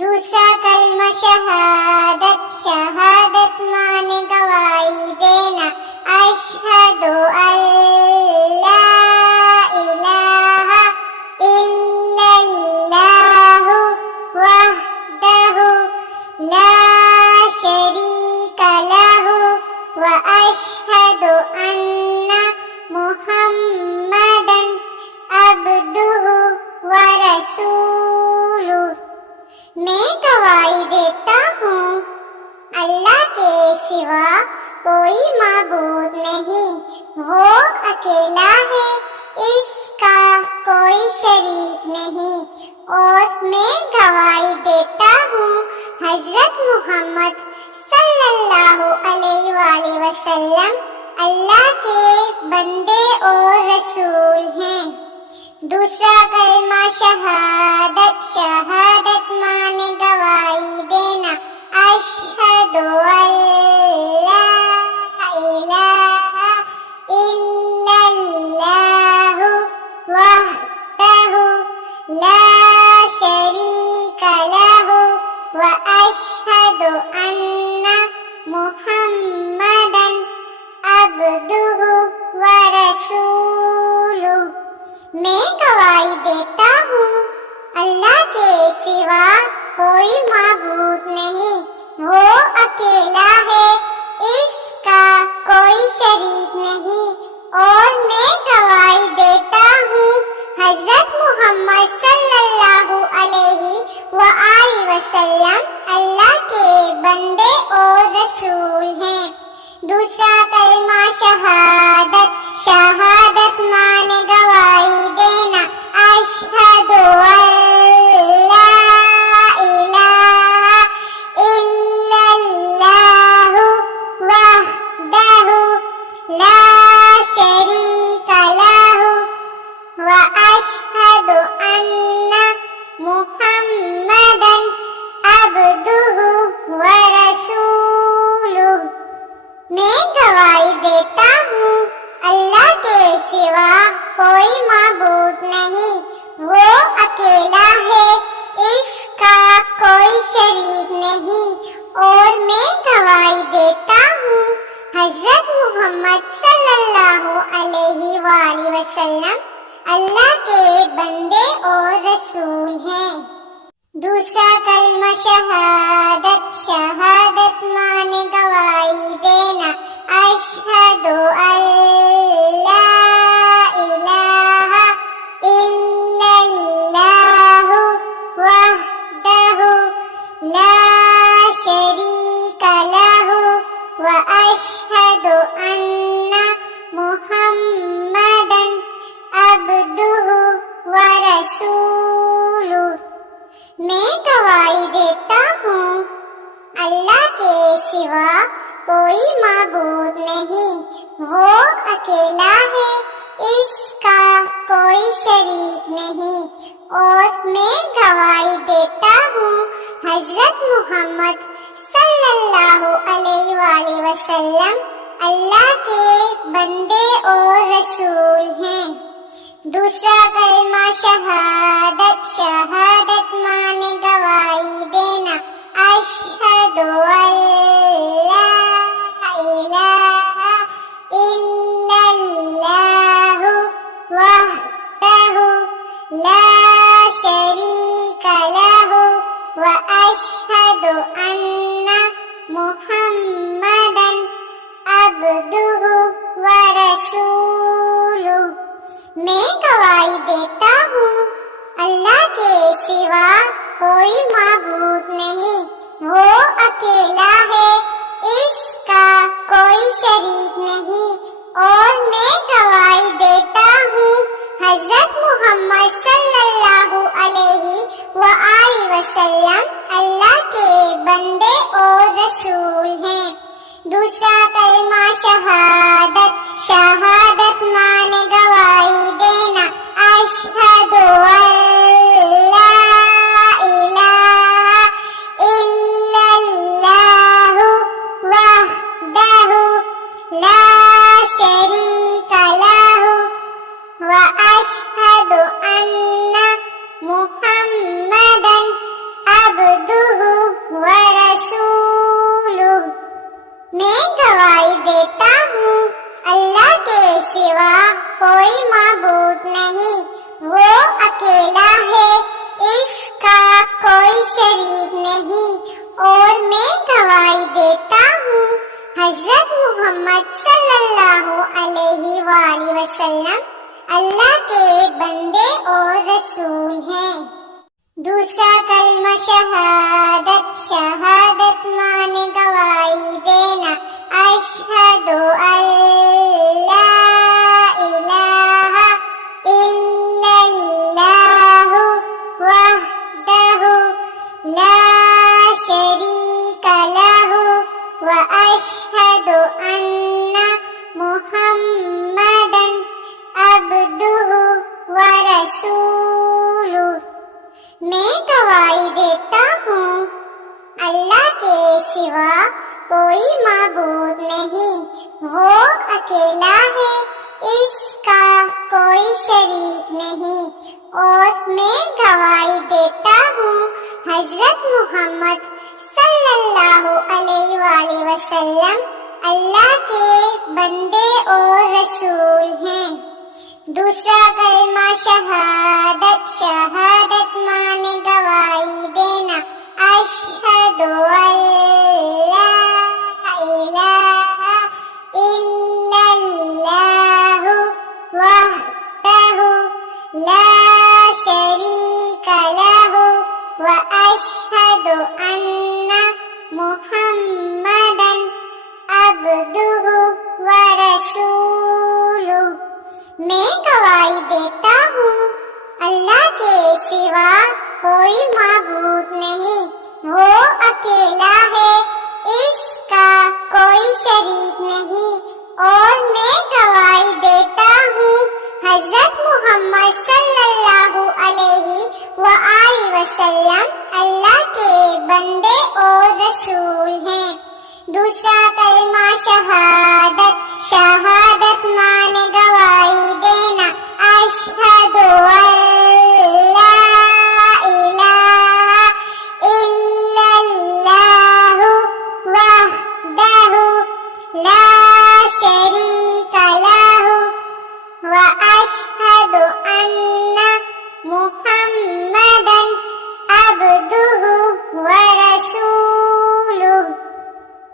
دوسرا کلمہ شہادت، شہادت مانے گواہی دینا، اشہد ان لا الہ الا اللہ وحدہ لا شریک لہ واشہد ان محمدا عبدہ ورسولہ۔ میں گواہی دیتا ہوں اللہ کے سوا کوئی معبود نہیں، وہ اکیلا ہے، اس کا کوئی شریک نہیں، اور میں گواہی دیتا ہوں حضرت محمد صلی اللہ علیہ وآلہ وسلم اللہ کے بندے اور رسول ہیں۔ دوسرا کلمہ شہادت، شہادت مانے گواہی دینا، اشہد ان لا الہ الا اللہ وحدہ لا شریک لہ واشہد ان محمدا عبدہ ورسولہ۔ میں گواہی دیتا ہوں اللہ کے سوا کوئی معبود نہیں، وہ اکیلا ہے، اس کا کوئی شریک نہیں، اور میں گواہی دیتا ہوں حضرت محمد صلی اللہ علیہ وآلہ وسلم اللہ کے بندے اور رسول ہیں۔ دوسرا کلمہ شہادت، شہادت مانے گواہی دینا، اشہد ان لا الہ الا اللہ وحدہ لا شریک لہ واشہد ان محمدا عبدہ ورسولہ۔ میں گواہی دیتا ہوں اللہ کے سوا کوئی معبود نہیں، وہ اکیلا ہے، اس کا کوئی شریک نہیں، اور میں گواہی دیتا ہوں حضرت محمد صلی اللہ علیہ وآلہ وسلم اللہ کے بندے اور رسول ہیں۔ دوسرا کلمہ شہادت، شہادت مانے گواہی دینا، اشہد ان لا الہ الا اللہ وحدہ لا شریک لہ واشہد ان محمدا عبدہ ورسولہ۔ میں گواہی دیتا ہوں اللہ کے سوا کوئی معبود نہیں، وہ اکیلا ہے، اس کا کوئی شریک نہیں، اور میں گواہی دیتا ہوں حضرت محمد صلی اللہ علیہ وآلہ وسلم اللہ کے بندے اور رسول ہیں۔ دوسرا کلمہ شہادت، شہادت مانے گواہی دینا، اشہد ان لا الہ الا اللہ وحدہ لا شریک لہ واشہد ان محمدا عبدہ ورسولہ۔ میں گواہی دیتا ہوں اللہ کے سوا کوئی معبود نہیں، وہ اکیلا ہے، اس کا کوئی شریک نہیں، اور میں گواہی دیتا ہوں حضرت محمد صلی اللہ علیہ وآلہ وسلم اللہ کے بندے اور رسول ہیں۔ دوسرا کلمہ شہادت، شہادت مانے گواہی دینا، اشہد ان لا الہ الا اللہ وحدہ لا شریک لہ واشہد ان محمدا عبدہ شریک نہیں اور میں گواہی دیتا ہوں حضرت محمد صلی اللہ علیہ وآلہ وسلم اللہ کے بندے اور رسول ہیں۔ دوسرا کلمہ شہادت، شہادت مانے گواہی دینا، اشہد ان لا الہ الا اللہ وحدہ لا شریک لہ واشہد ان محمدا عبدہ ورسولہ۔ میں گواہی دیتا ہوں اللہ کے سوا کوئی معبود نہیں، وہ اکیلا ہے، اس کا کوئی شریک نہیں، اور میں گواہی دیتا ہوں حضرت محمد صلی اللہ علیہ وآلہ وسلم اللہ کے بندے اور رسول ہیں۔ دوسرا کلمہ شہادت، شہادت مانے گواہی دینا، اشہد ان لا الہ الا اللہ وحدہ لا شریک لہ واشہد ان محمدا عبدہ ورسولہ۔ میں گواہی دیتا ہوں اللہ کے سوا کوئی معبود نہیں، وہ اکیلا ہے، اس کا کوئی شریک نہیں، اور میں گواہی دیتا ہوں حضرت محمد صلی اللہ علیہ وآلہ وسلم اللہ کے بندے اور رسول ہیں۔ دوسرا کلمہ شہادت، شہادت مانے گواہی دینا، اشہد ان لا الہ الا اللہ وحدہ لا شریک لہ واشہد ان محمدا عبدہ ورسولہ۔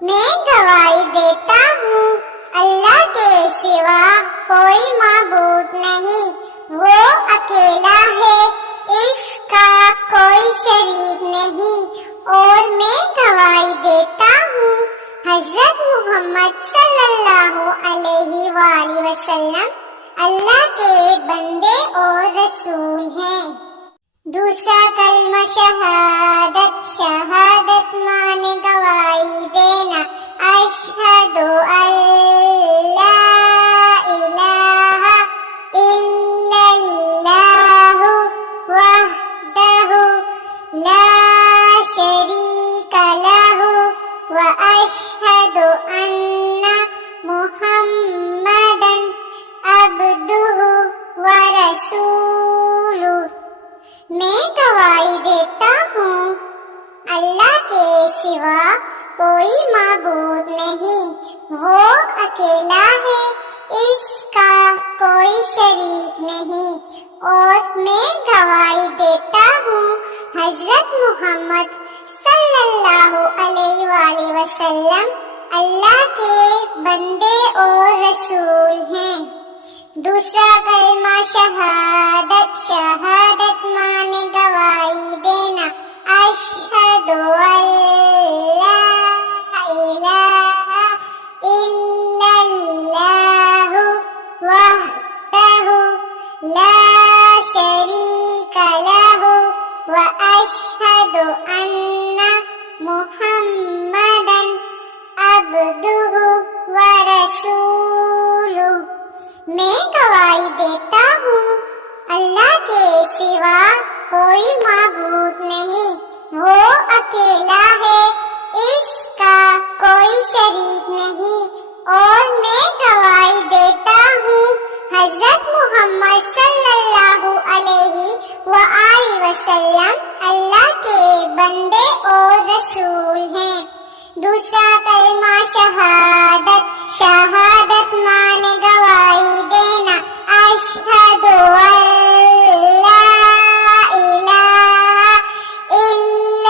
میں گواہی دیتا ہوں اللہ کے سوا کوئی معبود نہیں، وہ اکیلا ہے، اس کا کوئی شریک نہیں، اور میں گواہی دیتا ہوں حضرت محمد صلی اللہ علیہ وآلہ وسلم اللہ کے بندے اور رسول ہیں۔ دوسرا کلمہ شہادت، شہادت مانے گواہی دینا، اشہد ان لا الہ الا اللہ وحدہ لا شریک لہ واشہد ان محمدا عبدہ ورسولہ۔ میں گواہی دیتا ہوں اللہ کے سوا کوئی معبود نہیں، وہ اکیلا ہے، اس کا کوئی شریک نہیں، اور میں گواہی دیتا ہوں حضرت محمد صلی اللہ علیہ وآلہ وسلم اللہ کے بندے اور رسول ہیں۔ دوسرا کلمہ شہادت، شہادت مانے گواہی دینا، اشہد ان لا الہ الا اللہ وحدہ لا شریک لہ واشہد ان محمدا عبدہ ورسولہ۔ میں گواہی دیتا ہوں اللہ کے سوا کوئی معبود نہیں، وہ اکیلا ہے، اس کا کوئی شریک نہیں، اور میں گواہی دیتا ہوں حضرت محمد صلی اللہ علیہ وآلہ وسلم اللہ کے بندے اور رسول ہیں۔ دوسرا کلمہ شہادت، شہادت مانے گواہی دینا، اشہد ان لا الہ الا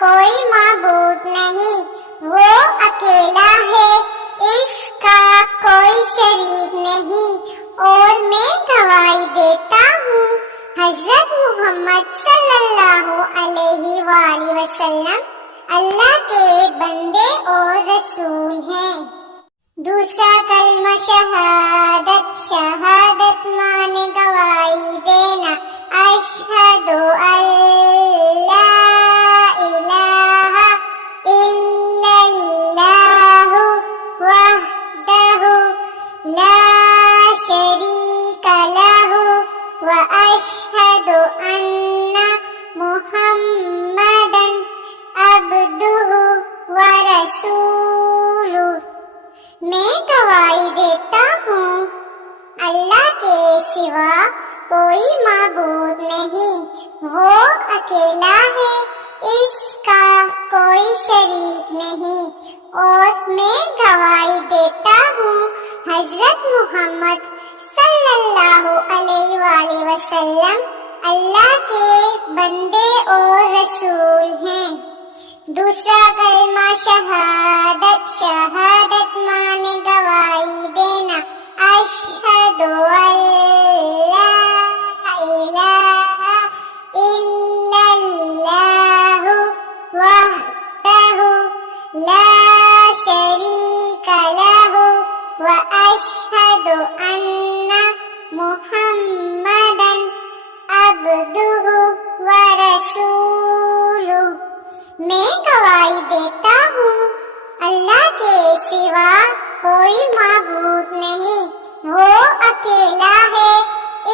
کوئی معبود نہیں، وہ اکیلا ہے، اس کا کوئی شریک نہیں، اور میں گواہی دیتا ہوں حضرت محمد صلی اللہ علیہ وآلہ وسلم اللہ کے بندے اور رسول ہیں۔ دوسرا کلمہ شہادت، شہادت مانے گواہی دینا، اشہد ان لا الہ الا اللہ وحدہ لا شریک لہ واشہد ان محمدا عبدہ ورسولہ۔ میں گواہی دیتا ہوں اللہ کے سوا کوئی معبود نہیں، وہ اکیلا ہے، اس کا کوئی شریک نہیں، اور میں گواہی دیتا ہوں حضرت محمد صلی اللہ علیہ وآلہ وسلم اللہ کے بندے اور رسول ہیں۔ دوسرا کلمہ شہادت، شہادت مانے گواہی دینا، اشہد ان لا الہ الا اللہ وحدہ لا شریک لہ واشہد ان محمدا عبدہ ورسولہ۔ میں گواہی دیتا ہوں اللہ کے سوا کوئی معبود نہیں، وہ اکیلا ہے،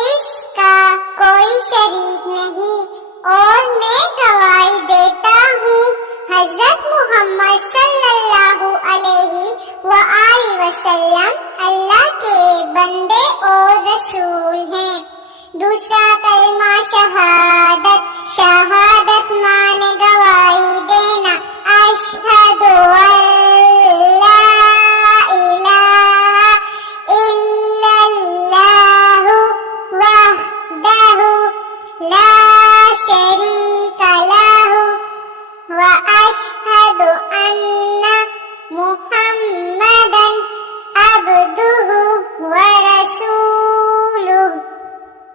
اس کا کوئی شریک نہیں، اور میں گواہی دیتا ہوں حضرت محمد صلی اللہ علیہ وآلہ وسلم اللہ کے بندے اور رسول ہیں۔ دوسرا کلمہ شہادت، شہادت مانے گواہی دینا، اشہد ان لا الہ الا اللہ وحدہ لا شریک لہ واشہد ان محمدا عبدہ ورسولہ۔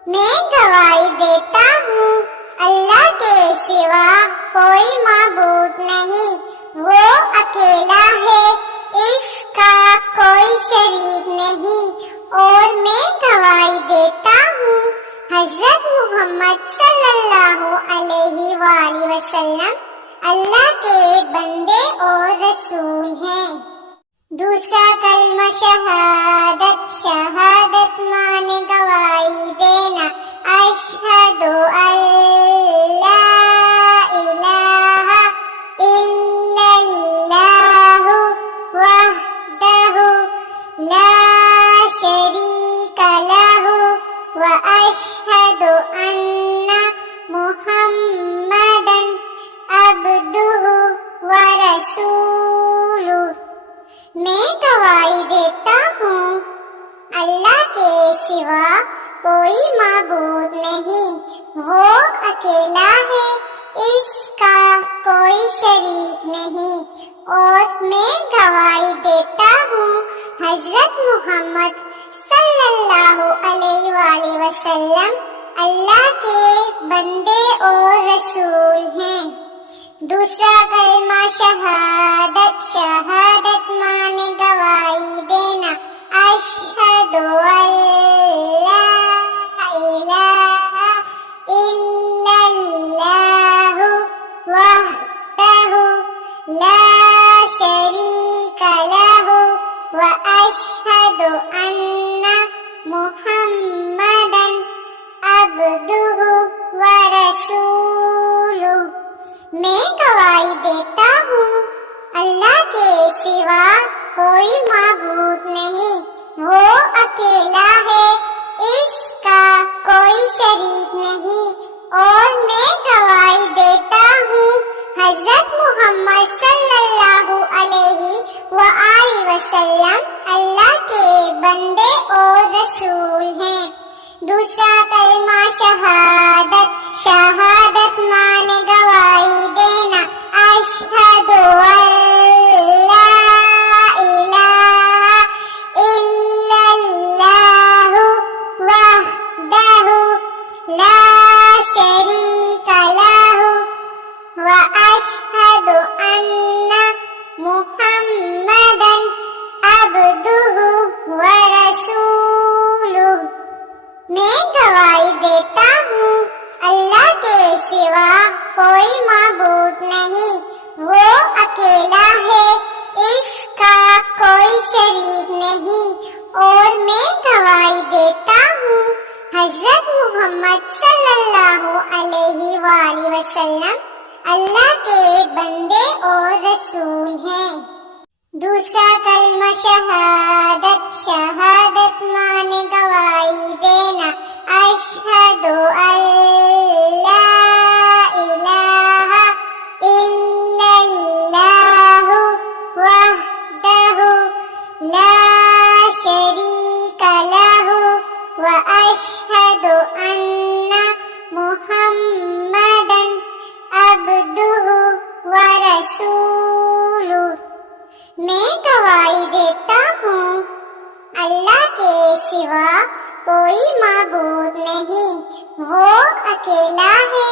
میں گواہی دیتا ہوں اللہ کے سوا کوئی معبود نہیں، وہ اکیلا ہے، اس کا کوئی شریک نہیں، اور میں گواہی دیتا ہوں حضرت محمد صلی اللہ علیہ وآلہ وسلم اللہ کے بندے اور رسول ہیں۔ دوسرا کلمہ شہادت، شہادت مانے گواہی دینا، اشہد ان لا الہ الا اللہ وحدہ لا شریک لہ واشہد ان محمدا عبدہ ورسولہ۔ میں گواہی دیتا ہوں اللہ کے سوا کوئی معبود نہیں، وہ اکیلا ہے، اس کا کوئی شریک نہیں، اور میں گواہی دیتا ہوں حضرت محمد صلی اللہ علیہ وآلہ وسلم اللہ کے بندے اور رسول ہیں۔ دوسرا کلمہ شہادت، شہادت مانے گواہی دینا، اشہد ان لا الہ الا اللہ وحدہ لا شریک لہ واشہد ان محمدا عبدہ ورسولہ۔ میں گواہی دیتا ہوں اللہ کے سوا کوئی معبود نہیں، وہ اکیلا ہے، اس کا کوئی شریک نہیں، اور میں گواہی دیتا ہوں حضرت محمد صلی اللہ علیہ وآلہ وسلم اللہ کے بندے اور رسول ہیں۔ دوسرا کلمہ شہادت، شہادت مانے گواہی دینا، أشهد أن محمدا عبده ورسوله میں گواہی دیتا ہوں اللہ کے سوا کوئی معبود نہیں، وہ اکیلا ہے، اس کا کوئی شریک نہیں، اور میں گواہی دیتا ہوں حضرت محمد صلی اللہ علیہ وآلہ وسلم اللہ کے بندے اور رسول ہیں۔ دوسرا کلمہ شہادت، شہادت مانے گواہی دینا، اشہد ان لا الہ الا اللہ وحدہ لا شریک لہ واشہد ان محمدا عبدہ ورسولہ میں گواہی دیتا ہوں اللہ کے سوا کوئی معبود نہیں، وہ اکیلا ہے،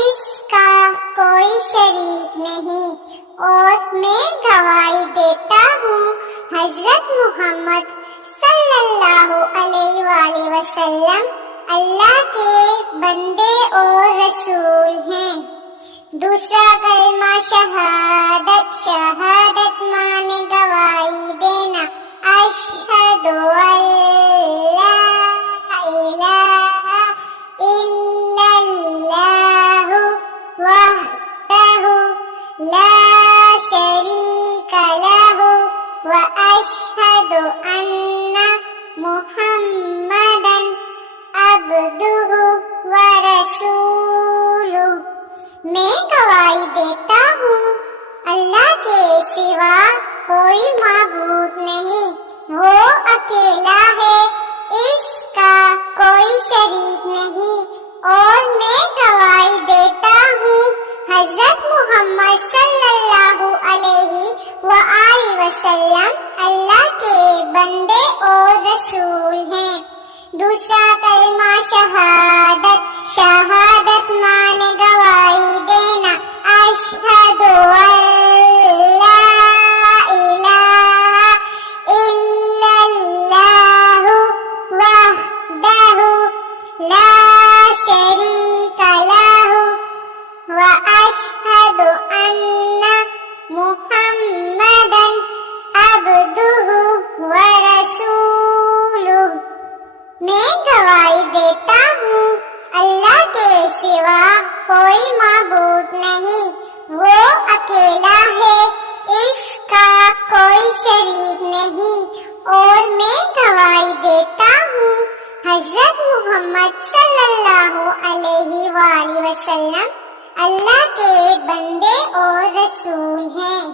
اس کا کوئی شریک نہیں، اور میں گواہی دیتا ہوں حضرت محمد صلی اللہ علیہ وآلہ وسلم اللہ کے بندے اور رسول ہیں۔ دوسرا کلمہ شہادت، شہادت مانے گواہی دینا، اشہد ان لا الہ الا اللہ وحدہ لا شریک لہ واشہد ان محمدا عبدہ ورسولہ میں گواہی دیتا ہوں اللہ کے سوا کوئی معبود نہیں، وہ اکیلا ہے، اس کا کوئی شریک نہیں، اور میں گواہی دیتا ہوں حضرت محمد صلی اللہ علیہ وآلہ وسلم اللہ کے بندے اور رسول ہیں۔ دوسرا کلمہ شہادت، شہادت مانے گواہی دینا، اشہد ان لا الہ الا اللہ وحدہ لا شریک لہ واشہد ان محمدا عبدہ ورسولہ میں گواہی دیتا ہوں اللہ کے سوا کوئی معبود نہیں، وہ اکیلا ہے، اس کا کوئی شریک نہیں، اور میں گواہی دیتا ہوں حضرت محمد صلی اللہ علیہ وآلہ وسلم اللہ کے بندے اور رسول ہیں۔